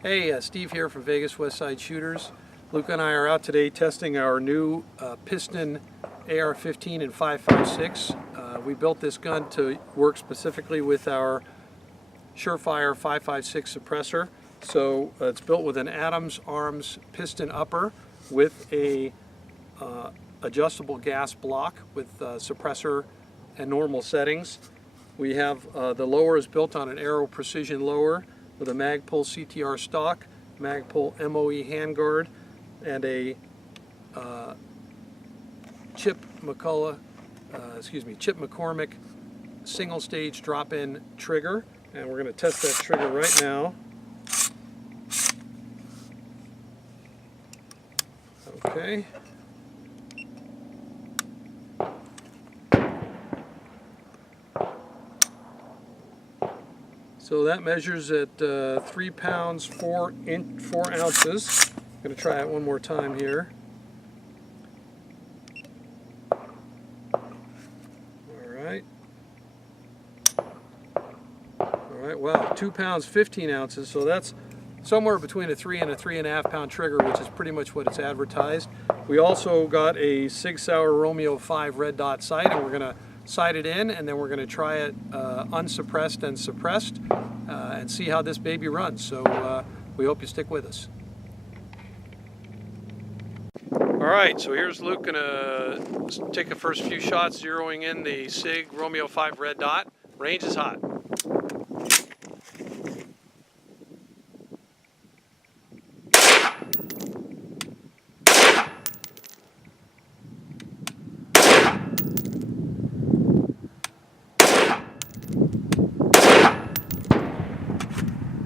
Hey, Steve here from Vegas Westside Shooters. Luke and I are out today testing our new piston AR15 and 5.56. We built this gun to work specifically with our Surefire 5.56 suppressor. So it's built with an Adams Arms piston upper with a adjustable gas block with suppressor and normal settings. We have the lower is built on an Aero precision lower with a Magpul CTR stock, Magpul MOE handguard, and a Chip McCormick single stage drop-in trigger, and we're going to test that trigger right now. Okay. So that measures at 3 pounds 4 ounces. I'm going to try it one more time here. Alright, wow, 2 pounds 15 ounces, so that's somewhere between a 3 and a 3.5 pound trigger, which is pretty much what it's advertised. We also got a Sig Sauer Romeo 5 red dot sight, and we're going to sight it in, and then we're going to try it unsuppressed and suppressed and see how this baby runs. So we hope you stick with us. Alright, so here's Luke going to take the first few shots zeroing in the Sig Romeo 5 red dot. Range is hot.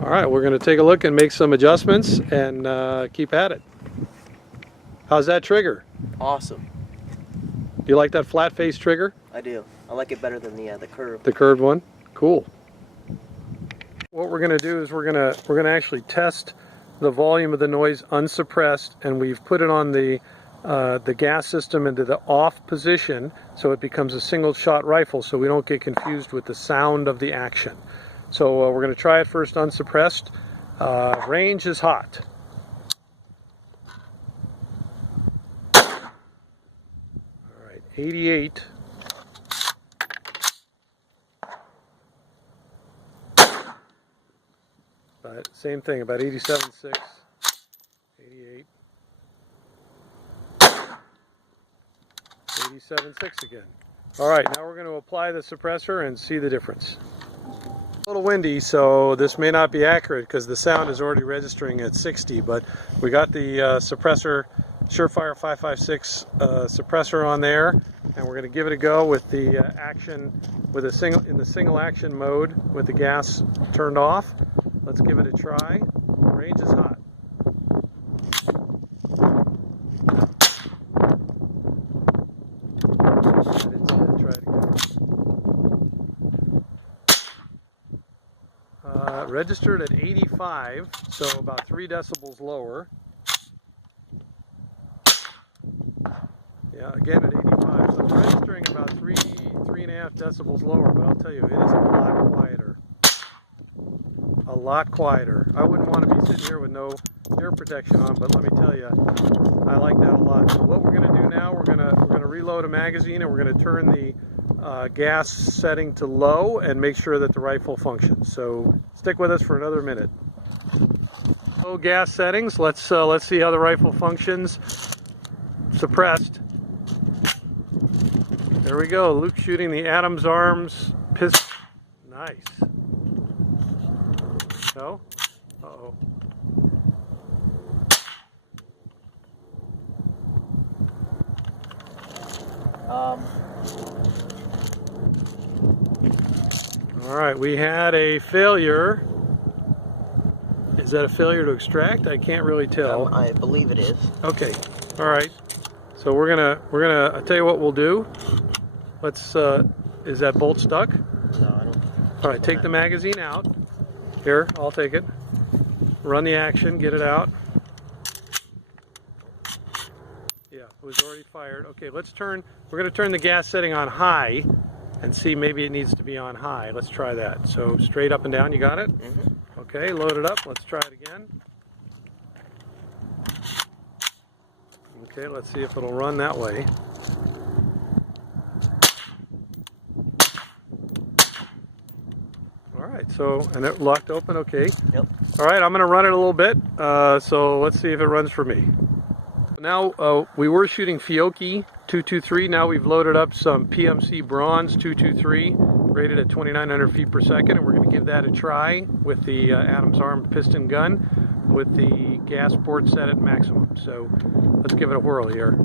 Alright, we're going to take a look and make some adjustments and keep at it. How's that trigger? Awesome. Do you like that flat face trigger? I do. I like it better than the curved. The curved one? Cool. What we're going to do is we're going to actually test the volume of the noise unsuppressed, and we've put it on the gas system into the off position so it becomes a single shot rifle, so we don't get confused with the sound of the action. So we're going to try it first unsuppressed. Range is hot. All right, 88. But same thing, about 87.6, 88, 87.6 again. All right, now we're going to apply the suppressor and see the difference. A little windy, so this may not be accurate because the sound is already registering at 60, but we got the suppressor, Surefire 5.56 suppressor on there, and we're going to give it a go with the action, with in the single action mode with the gas turned off. Let's give it a try. Range is hot. Try it again. Registered at 85, so about 3 decibels lower. Yeah, again at 85, so it's registering about 3.5 decibels lower, but I'll tell you, it is a lot quieter. A lot quieter. I wouldn't want to be sitting here with no ear protection on, but let me tell you, I like that a lot. So what we're going to do now, we're going to reload a magazine, and we're going to turn the gas setting to low and make sure that the rifle functions. So stick with us for another minute. Low gas settings. Let's see how the rifle functions. Suppressed. There we go. Luke shooting the Adams Arms piston. Nice. No? Uh-oh. All right, we had a failure. Is that a failure to extract? I can't really tell. I believe it is. Okay. All right. So we're gonna. I'll tell you what we'll do. Let's. Is that bolt stuck? No, I don't. All right. Take the magazine out. Here, I'll take it. Run the action. Get it out. Yeah, it was already fired. Okay. Let's turn. We're gonna turn the gas setting on high, and see maybe it needs to be on high. Let's try that. So straight up and down, you got it? Mm-hmm. Okay, load it up. Let's try it again. Okay, let's see if it'll run that way. All right, so, and it locked open, okay. Yep. All right, I'm gonna run it a little bit, so let's see if it runs for me. Now, we were shooting Fiocchi 223, now we've loaded up some PMC Bronze 223, rated at 2,900 feet per second, and we're gonna give that a try with the Adams Arm piston gun with the gas port set at maximum. So let's give it a whirl here.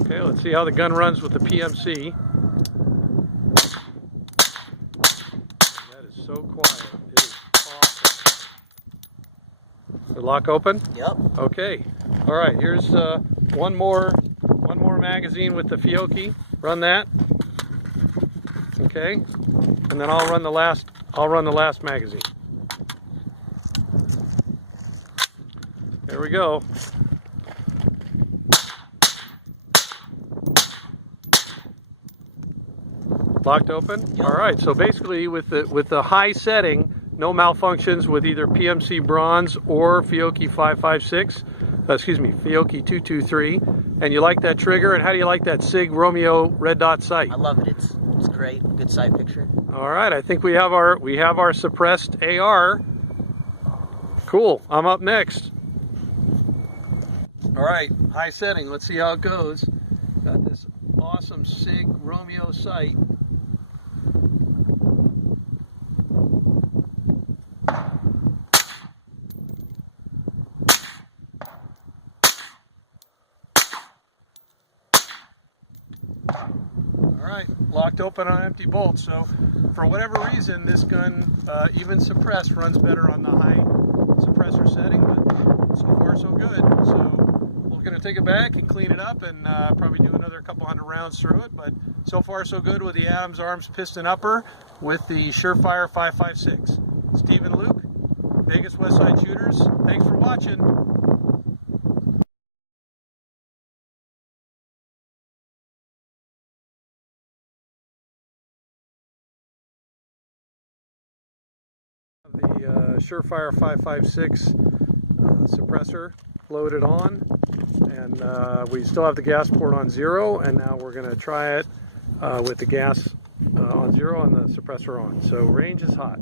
Okay, let's see how the gun runs with the PMC. That is so quiet. It is awesome. The lock open? Yep. Okay. All right. Here's one more magazine with the Fiocchi. Run that. Okay. And then I'll run the last magazine. There we go. Locked open? Yep. All right, so basically with the high setting, no malfunctions with either PMC Bronze or Fiocchi 556, Fiocchi 223. And you like that trigger, and how do you like that SIG Romeo red dot sight? I love it. It's great. Good sight picture. All right, I think we have our suppressed AR. Cool. I'm up next. All right, high setting. Let's see how it goes. Got this awesome SIG Romeo sight. All right, locked open on empty bolt. So for whatever reason, this gun, even suppressed, runs better on the high suppressor setting, but so far so good. So we're gonna take it back and clean it up and probably do another couple hundred rounds through it, but so far so good with the Adams Arms piston upper with the Surefire 556. Steve and Luke, Vegas Westside Shooters, thanks for watching. The Surefire 556 suppressor loaded on, and we still have the gas port on 0, and now we're going to try it with the gas on 0 and the suppressor on. So range is hot.